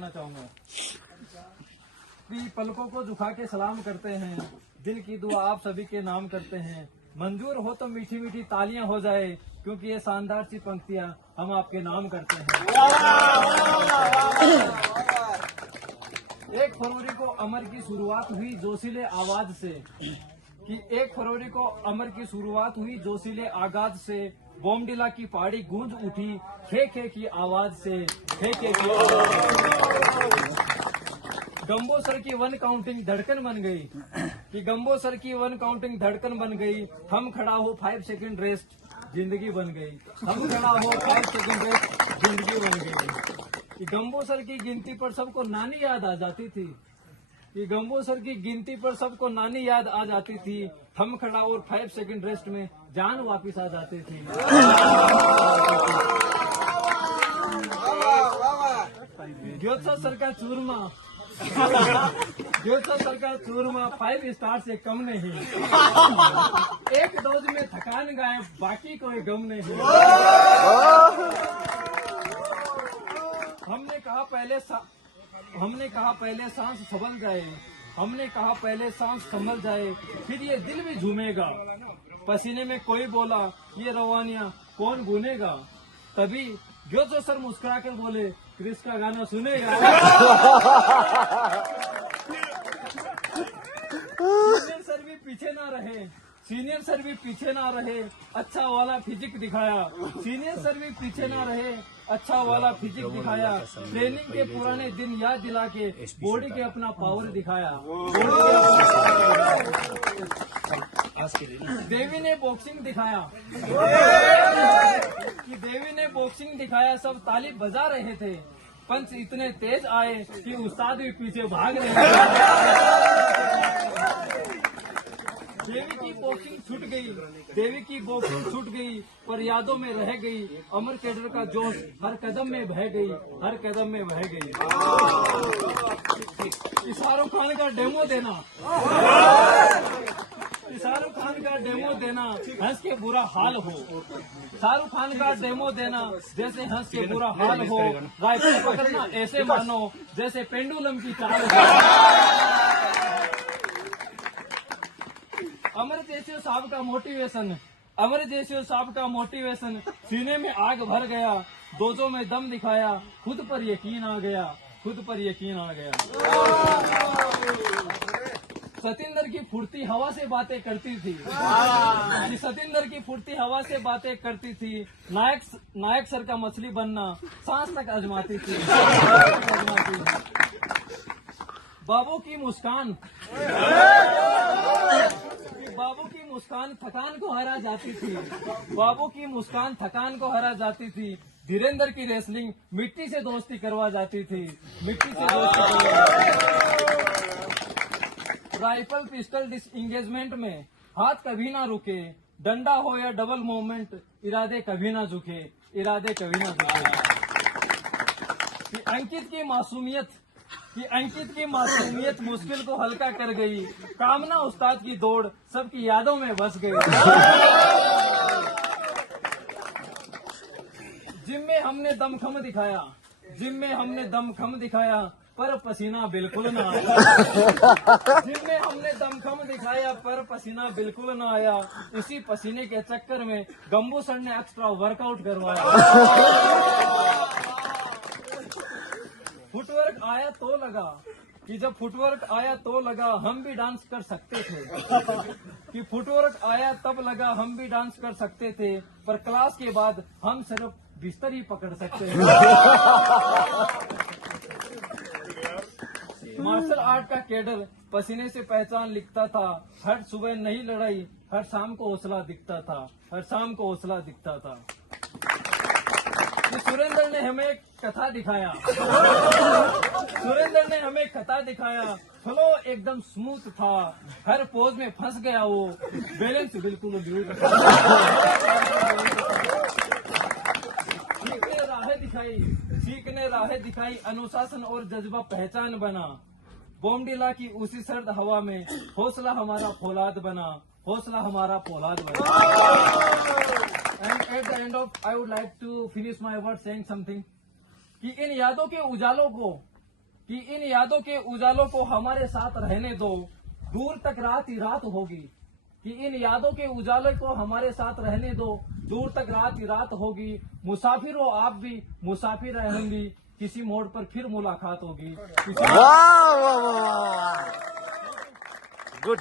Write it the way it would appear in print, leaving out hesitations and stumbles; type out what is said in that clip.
चाहूंगा कि पलकों को झुका के सलाम करते हैं, दिल की दुआ आप सभी के नाम करते हैं। मंजूर हो तो मीठी मीठी तालियां हो जाए, क्योंकि ये शानदार सी पंक्तियां हम आपके नाम करते हैं। 1 फरवरी को अमर की शुरुआत हुई जोशीले आवाज से, कि 1 फरवरी को अमर की शुरुआत हुई जोशीले आगाज से। बोमडिला की पहाड़ी गूंज उठी खे खे की आवाज से, खे खे की गंबोसर की 1 काउंटिंग धड़कन बन गई, कि गंबोसर की 1 काउंटिंग धड़कन बन गई। हम खड़ा हो 5 सेकंड रेस्ट, जिंदगी बन गई। हम खड़ा हो 5 सेकंड रेस्ट, जिंदगी बन गई। कि गंबोसर की गिनती पर सबको नानी याद आ जाती थी, कि गंबोसर की गिनती पर सबको नानी याद आ जाती थी। हम खड़ा और 5 सेकंड रेस्ट में जान वापिस आ जाती थी। ग्योत्सव सर का चूरमा, ग्योत्सव सर का चूरमा 5 स्टार से कम नहीं। 1 डोज में थकान गायब, बाकी कोई गम नहीं। हमने कहा पहले सांस संभल जाए, हमने कहा पहले सांस संभल जाए, फिर ये दिल भी झूमेगा। पसीने में कोई बोला ये रवानियां कौन बुनेगा। तभी ग्योत्सव सर मुस्कुरा कर बोले क्रिस का गाना सुनेगा। सीनियर सर भी पीछे ना रहे, सीनियर सर भी पीछे ना रहे, अच्छा वाला फिजिक दिखाया। सीनियर सर भी पीछे ना रहे, अच्छा वाला फिजिक दिखाया। ट्रेनिंग के पुराने दिन याद दिला के बॉडी के अपना पावर दिखाया। देवी ने बॉक्सिंग दिखाया, कि देवी ने बॉक्सिंग दिखाया। सब ताली बजा रहे थे, पंच इतने तेज आए कि उस्ताद भी पीछे भाग रहे थे। देवी की बॉक्सिंग छूट गई, देवी की बॉक्सिंग छूट गई, पर यादों में रह गई। अमर कैडर का जोश हर कदम में बह गई, हर कदम में बह गई। शाहरुख खान का डेमो देना, शाहरुख खान का डेमो देना हंस के बुरा हाल हो। शाहरुख खान का डेमो देना जैसे हंस के बुरा हाल हो। राइफल पकड़ना ऐसे मानो जैसे पेंडुलम की चाल हो। अमर जैसे साहब का मोटिवेशन, अमर जैसे साहब का मोटिवेशन, सीने में आग भर गया। दोजों में दम दिखाया, खुद पर यकीन आ गया, खुद पर यकीन आ गया। सतिंदर की फुर्ती हवा से बातें करती थी, सतिंदर की फुर्ती हवा से बातें करती थी। नायक सर का मछली बनना सांस तक आजमाती थी। बाबू की मुस्कान, बाबू की मुस्कान थकान को हरा जाती थी, बाबू की मुस्कान थकान को हरा जाती थी। धीरेन्द्र की रेसलिंग मिट्टी से दोस्ती करवा जाती थी, मिट्टी से दोस्ती करवा। राइफल पिस्टल डिसएंगेजमेंट में हाथ कभी ना रुके, डंडा हो या डबल मूवमेंट इरादे कभी ना झुके, इरादे कभी ना झुके। कि अंकित की मासूमियत मुश्किल को हल्का कर गई। कामना उस्ताद की दौड़ सबकी यादों में बस गई। जिम में हमने दमखम दिखाया, जिम में हमने दमखम दिखाया, पर पसीना बिल्कुल ना आया। जिम में हमने दमखम दिखाया, पर पसीना बिल्कुल ना आया। इसी पसीने के चक्कर में गंबू सर ने एक्स्ट्रा वर्कआउट करवाया। फुटवर्क आया तो लगा, कि जब फुटवर्क आया तो लगा हम भी डांस कर सकते थे। कि फुटवर्क आया तब लगा हम भी डांस कर सकते थे, पर क्लास के बाद हम सिर्फ बिस्तर ही पकड़ सकते हैं। मार्शल आर्ट का कैडर पसीने से पहचान लिखता था। हर सुबह नई लड़ाई, हर शाम को हौसला दिखता था, हर शाम को हौसला दिखता था। सुरेंद्र ने हमें एक कथा दिखाया, सुरेंद्र ने हमें कथा दिखाया। फ्लो एकदम स्मूथ था, हर पोज में फंस गया वो, बैलेंस बिल्कुल ड्यूट था। सीखने राहें दिखाई, अनुशासन और जज्बा पहचान बना। बोमडिला की उसी सर्द हवा में हौसला हमारा फौलाद बना, हौसला हमारा फौलाद बना। And at the end of, I would like to finish my word saying something, कि इन यादों के उजालों को कि इन यादों के उजालों को हमारे साथ रहने दो, दूर तक रात ही रात होगी। कि इन यादों के उजाले को हमारे साथ रहने दो, दूर तक रात ही रात होगी। मुसाफिर हो आप भी, मुसाफिर रहेंगी, किसी मोड़ पर फिर मुलाकात होगी। वाह वाह वाह, गुड।